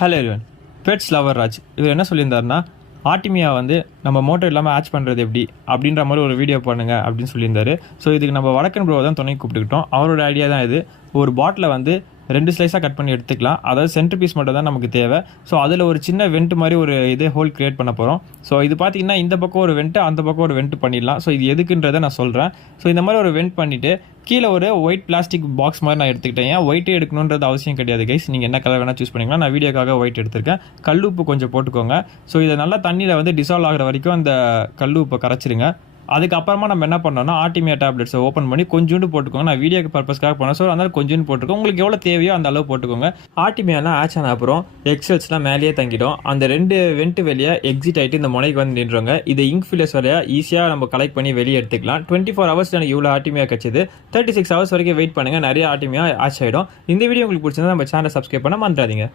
Hello everyone, pets lover Raj இவர் என்ன சொல்லியிருந்தாருன்னா, artemia வந்து நம்ம மோட்டர் இல்லாமல் ஆச் பண்ணுறது எப்படி அப்படின்ற மாதிரி ஒரு வீடியோ பண்ணுங்க அப்படின்னு சொல்லியிருந்தாரு. ஸோ இதுக்கு நம்ம வடக்கன் ப்ரோ தான் துணை கூப்பிட்டுக்கிட்டோம். அவரோட ஐடியா தான் இது. ஒரு பாட்டிலை வந்து 2 ஸ்லைஸாக கட் பண்ணி எடுத்துக்கலாம். அதாவது சென்டர் பீஸ் மட்டும் தான் நமக்கு தேவை. ஸோ அதில் ஒரு சின்ன வெண்ட் மாதிரி ஒரு ஹோல் கிரியேட் பண்ண போகிறோம். ஸோ இது பார்த்தீங்கன்னா இந்த பக்கம் ஒரு வெண்ட்டு, அந்த பக்கம் ஒரு வெண்ட் பண்ணிடலாம். ஸோ இது எதுக்குன்றதை நான் சொல்கிறேன். ஸோ இந்த மாதிரி ஒரு வெண்ட் பண்ணிவிட்டு கீழே ஒரு ஒயிட் பிளாஸ்டிக் பாக்ஸ் மாதிரி நான் எடுத்துக்கிட்டேன். ஏன் ஒயிட்டே எடுக்கணுன்றது அவசியம் கிடையாது கைஸ். நீங்கள் என்ன கலர் வேணால் சூஸ் பண்ணிக்கலாம். நான் வீடியோக்காக ஒயிட் எடுத்திருக்கேன். கல்லுப்பு கொஞ்சம் போட்டுக்கோங்க. ஸோ இதை நல்லா தண்ணியில் வந்து டிசால்வ் ஆகிற வரைக்கும் அந்த கல்லுப்பை கரைச்சிருங்க. அதுக்கப்புறமா நம்ம என்ன பண்ணோம்னா, ஆர்டிமியா டேப்லெட்ஸை ஓப்பன் பண்ணி கொஞ்சோண்டு போட்டுக்கோங்க. நான் வீடியோக்கு பர்பஸ்க்காக பண்ணேன். ஸோ அதனால் கொஞ்சோண்டு போட்டுக்கோங்க. உங்களுக்கு எவ்வளோ தேவையோ அந்த அளவு போட்டுக்கோங்க. ஆர்டிமியாலாம் ஆச் ஆன அப்புறம் எக்ஸல்ஸ்லாம் மேலேயே தங்கிடும். அந்த 2 வெண்ட் வெளியே எக்ஸிட் ஆகிட்டு இந்த முனைக்கு வந்து நின்றுங்க. இதை இங்க் ஃபில்லர்ஸ் வரையா ஈஸியாக நம்ம கலெக்ட் பண்ணி வெளியே எடுத்துக்கலாம். 24 ஹவர்ஸ் எனக்கு இவ்வளோ ஆர்டிமியா கிடச்சிது. 36 ஹவர்ஸ் வரைக்கும் வெயிட் பண்ணுங்கள். நிறைய ஆர்டிமியா ஆச் ஆகிடும். இந்த வீடியோ உங்களுக்கு பிடிச்சிருந்தா நம்ம சேனலை சப்ஸ்கிரைப் பண்ண மறந்துடாதீங்க.